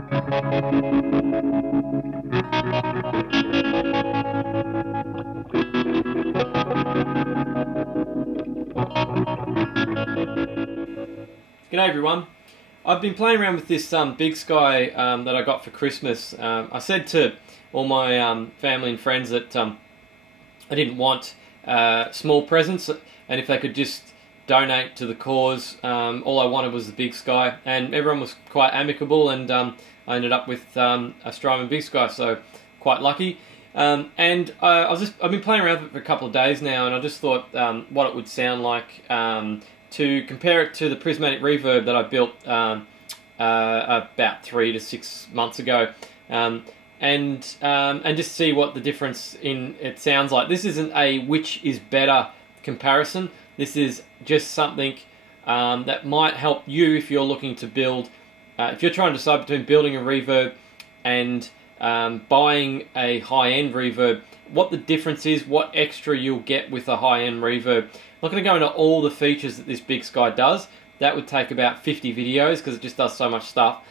G'day everyone. I've been playing around with this Big Sky that I got for Christmas. I said to all my family and friends that I didn't want small presents, and if they could just donate to the cause. All I wanted was the Big Sky, and everyone was quite amicable, and I ended up with a Strymon Big Sky, so quite lucky. And I've been playing around with it for a couple of days now, and I just thought what it would sound like to compare it to the Prismatic Reverb that I built about 3 to 6 months ago, and just see what the difference in it sounds like. This isn't a which is better comparison. This is just something that might help you if you're looking to build, if you're trying to decide between building a reverb and buying a high-end reverb, what the difference is, what extra you'll get with a high-end reverb. I'm not going to go into all the features that this Big Sky does. That would take about 50 videos because it just does so much stuff.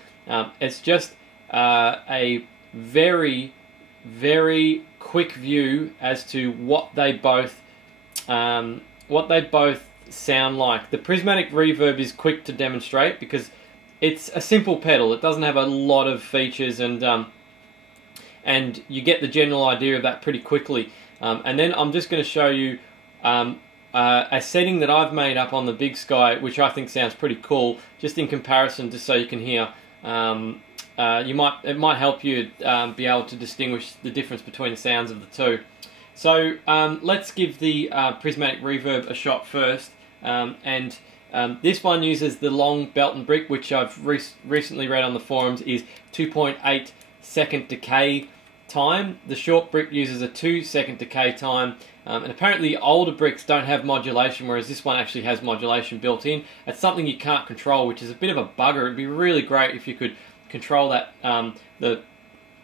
It's just a very, very quick view as to what they both sound like. The Prismatic Reverb is quick to demonstrate because it's a simple pedal. It doesn't have a lot of features, and you get the general idea of that pretty quickly. And then I'm just going to show you a setting that I've made up on the Big Sky, which I think sounds pretty cool, just in comparison, just so you can hear. It might help you be able to distinguish the difference between the sounds of the two. So let's give the Prismatic Reverb a shot first. This one uses the long belt and brick, which I've recently read on the forums is 2.8 second decay time. The short brick uses a 2-second decay time, and apparently older bricks don't have modulation, whereas this one actually has modulation built in. It's something you can't control, which is a bit of a bugger. It'd be really great if you could control that the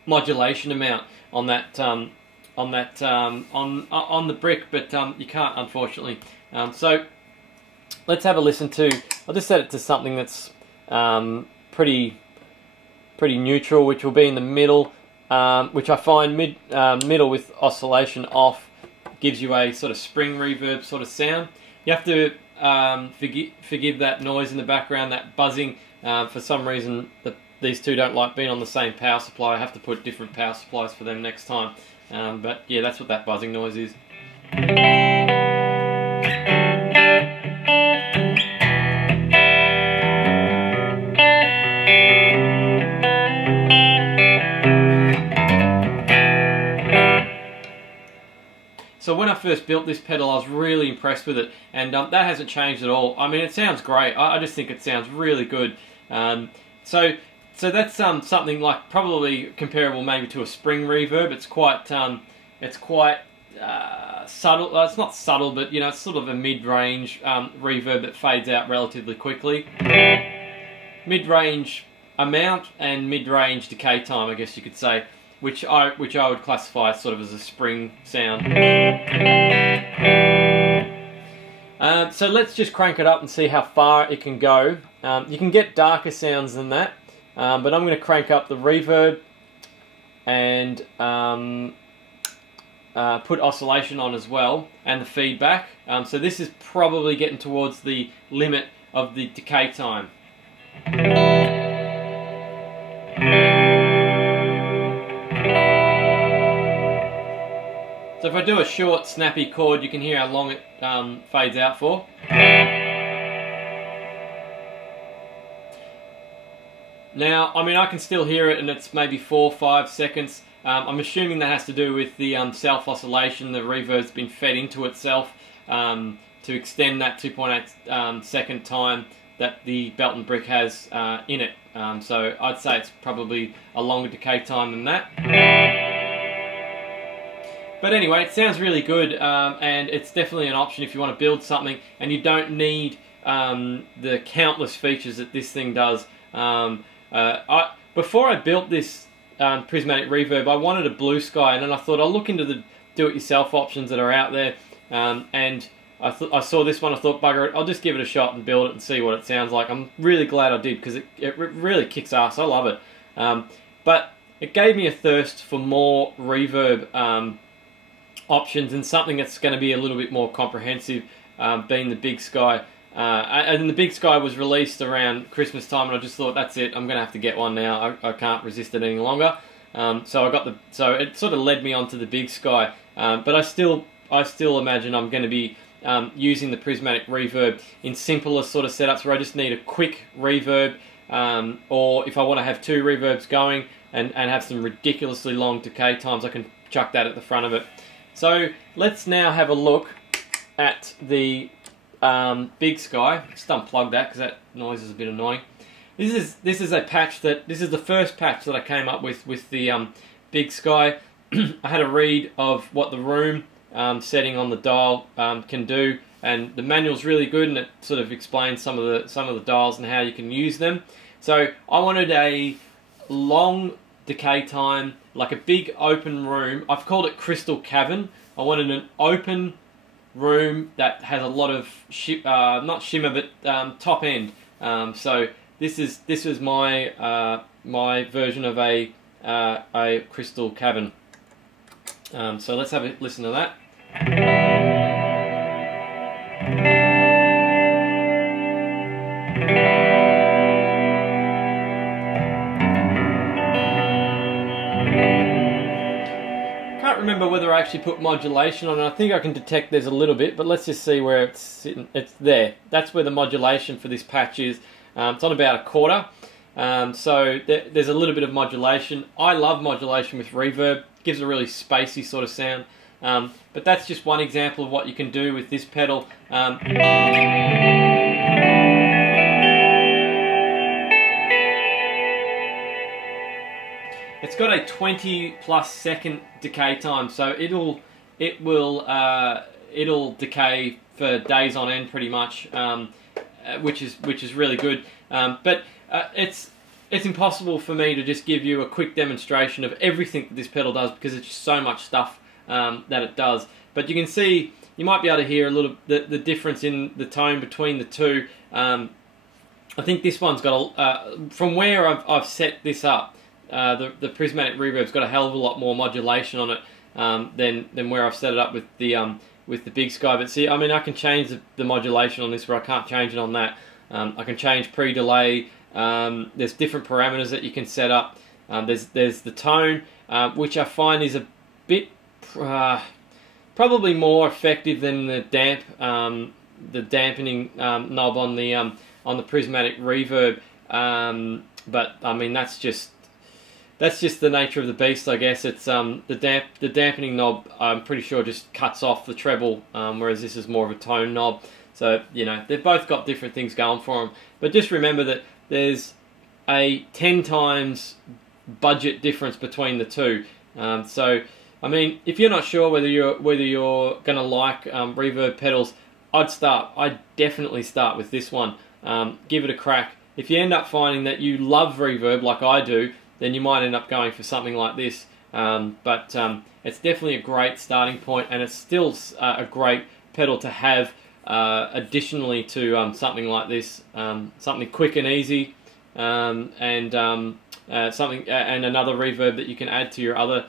modulation amount on that on the brick, but you can't, unfortunately. So let's have a listen to. I'll just set it to something that's pretty neutral, which will be in the middle, which I find middle with oscillation off gives you a sort of spring reverb sort of sound. You have to forgive that noise in the background, that buzzing. For some reason, these two don't like being on the same power supply. I have to put different power supplies for them next time. But yeah, that's what that buzzing noise is. So when I first built this pedal, I was really impressed with it, and that hasn't changed at all. I mean, it sounds great. I just think it sounds really good. So that's something like probably comparable maybe to a spring reverb. It's quite subtle. It's not subtle, but you know, it's sort of a mid-range reverb that fades out relatively quickly. Mid-range amount and mid-range decay time, I guess you could say, which I would classify sort of as a spring sound. So let's just crank it up and see how far it can go. You can get darker sounds than that, but I'm going to crank up the reverb and put oscillation on as well, and the feedback. So this is probably getting towards the limit of the decay time. So if I do a short, snappy chord, you can hear how long it fades out for. Now, I mean, I can still hear it, and it's maybe 4 or 5 seconds. I'm assuming that has to do with the self-oscillation. The reverb's been fed into itself to extend that 2.8 second time that the belt and brick has in it. So I'd say it's probably a longer decay time than that. But anyway, it sounds really good, and it's definitely an option if you want to build something and you don't need the countless features that this thing does. Before I built this Prismatic Reverb, I wanted a Blue Sky, and then I thought I'll look into the do-it-yourself options that are out there, and I saw this one. I thought, bugger it, I'll just give it a shot and build it and see what it sounds like. I'm really glad I did, because it really kicks ass. I love it. But it gave me a thirst for more reverb options and something that's going to be a little bit more comprehensive, being the Big Sky. And the Big Sky was released around Christmas time, and I just thought, that's it, I'm going to have to get one now. I can't resist it any longer. So it sort of led me onto the Big Sky. But I still imagine I'm going to be using the Prismatic Reverb in simpler sort of setups where I just need a quick reverb, or if I want to have two reverbs going and have some ridiculously long decay times, I can chuck that at the front of it. So let's now have a look at the Big Sky. Just unplug that because that noise is a bit annoying. This is a patch this is the first patch that I came up with the Big Sky. I had a read of what the room setting on the dial can do, and the manual's really good, and it sort of explains some of the dials and how you can use them. So I wanted a long decay time, like a big open room. I've called it Crystal Cavern. I wanted an open room that has a lot of not shimmer, but top end. So this is my my version of a Crystal Cavern. So let's have a listen to that. Can't remember whether I actually put modulation on it. I think I can detect there's a little bit, but let's just see where it's sitting. It's there. That's where the modulation for this patch is. It's on about a quarter. So there's a little bit of modulation. I love modulation with reverb. It gives a really spacey sort of sound. But that's just one example of what you can do with this pedal. It's got a 20+ second decay time, so it'll decay for days on end pretty much, which is really good. But it's impossible for me to just give you a quick demonstration of everything that this pedal does, because it's just so much stuff that it does. But you can see, you might be able to hear a little the difference in the tone between the two. I think this one's got from where I've set this up, the Prismatic Reverb's got a hell of a lot more modulation on it than where I've set it up with the Big Sky. But see, I mean, I can change the modulation on this where I can't change it on that. I can change pre-delay. There's different parameters that you can set up. There's the tone, which I find is a bit probably more effective than the dampening knob on the Prismatic Reverb. But I mean, that's just the nature of the beast, I guess. It's the dampening knob, I'm pretty sure, just cuts off the treble, whereas this is more of a tone knob. So, you know, they've both got different things going for them. But just remember that there's a 10 times budget difference between the two. So, I mean, if you're not sure whether you're going to like reverb pedals, I'd definitely start with this one. Give it a crack. If you end up finding that you love reverb like I do, then you might end up going for something like this. But it's definitely a great starting point, and it's still a great pedal to have additionally to something like this, something quick and easy, and something and another reverb that you can add to your other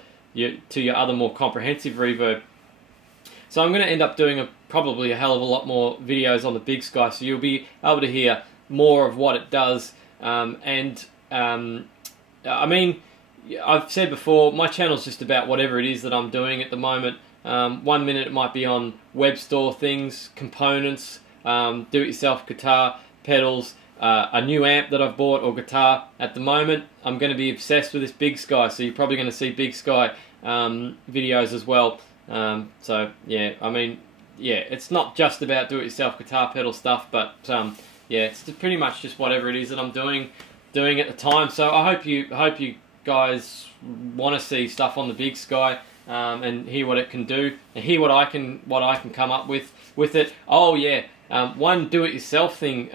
more comprehensive reverb. So I'm going to end up doing probably a hell of a lot more videos on the Big Sky, so you'll be able to hear more of what it does. I mean, I've said before, my channel's just about whatever it is that I'm doing at the moment. 1 minute it might be on web store things, components, do-it-yourself guitar, pedals, a new amp that I've bought, or guitar. At the moment, I'm going to be obsessed with this Big Sky, so you're probably going to see Big Sky videos as well. So, yeah, I mean, yeah, it's not just about do-it-yourself guitar pedal stuff, but yeah, it's pretty much just whatever it is that I'm doing at the time. So I hope you guys want to see stuff on the Big Sky, and hear what it can do, and hear what I can come up with it. Oh yeah, one do-it-yourself thing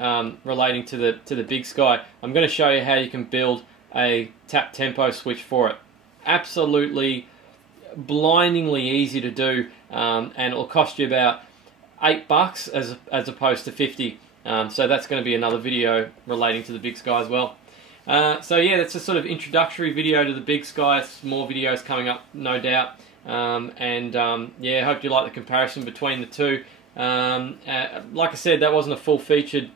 relating to the Big Sky. I'm going to show you how you can build a tap tempo switch for it. Absolutely blindingly easy to do, and it'll cost you about $8 as opposed to 50. So that's going to be another video relating to the Big Sky as well. So yeah, that's a sort of introductory video to the Big Sky. More videos coming up, no doubt. Yeah, hope you like the comparison between the two. Like I said, that wasn't a full featured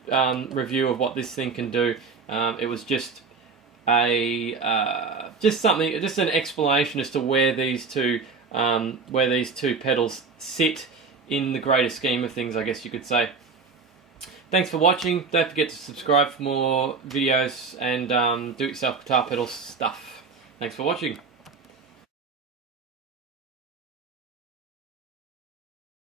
review of what this thing can do. It was just just an explanation as to where these two pedals sit in the greater scheme of things, I guess you could say. Thanks for watching. Don't forget to subscribe for more videos and do-it-yourself guitar pedal stuff. Thanks for watching.